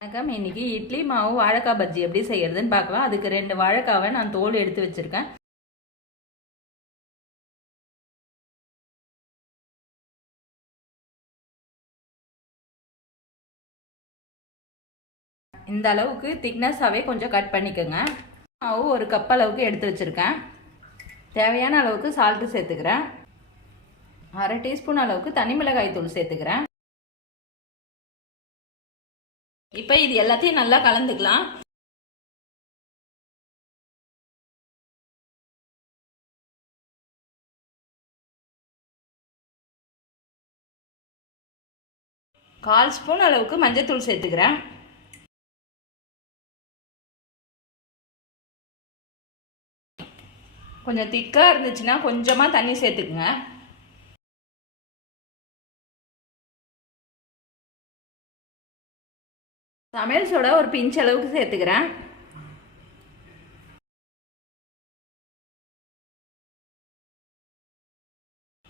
வணக்கம். இன்னைக்கு இட்லி மாவு வாழைக்காய் பஜ்ஜி எப்படி செய்யறதுன்னு பார்க்கலாம். அதுக்கு 2 வாழைக்காவை நான் தோல் எடுத்து வச்சிருக்கேன். இந்த அளவுக்கு திக்னஸாவே கொஞ்சம் கட் பண்ணிக்கோங்க. மாவு 1 கப் அளவுக்கு எடுத்து வச்சிருக்கேன். தேவையான அளவுக்கு சால்ட்டு சேர்த்துக்கிறேன். 1/2 டீஸ்பூன் அளவுக்கு தனி மிளகாய் தூள் சேர்த்துக்கிறேன். இப்போ இது எல்லாத்தையும் நல்லா கலந்துக்கலாம். கால் ஸ்பூன் அளவுக்கு மஞ்சத்தூள் சேர்த்துக்கிறேன். கொஞ்சம் திக்காக இருந்துச்சுன்னா கொஞ்சமாக தண்ணி சேர்த்துக்குங்க. சமையல் சோடா ஒரு பிஞ்ச் அளவுக்கு சேர்த்துக்கிறேன்.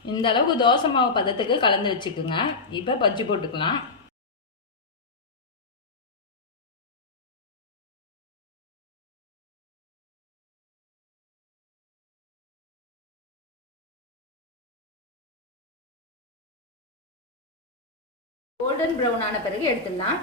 இந்த அளவுக்கு தோசை மாவு பதத்துக்கு கலந்து வச்சுக்குங்க. இப்போ பஜ்ஜி போட்டுக்கலாம். கோல்டன் ப்ரௌன் ஆன பிறகு எடுத்துடலாம்.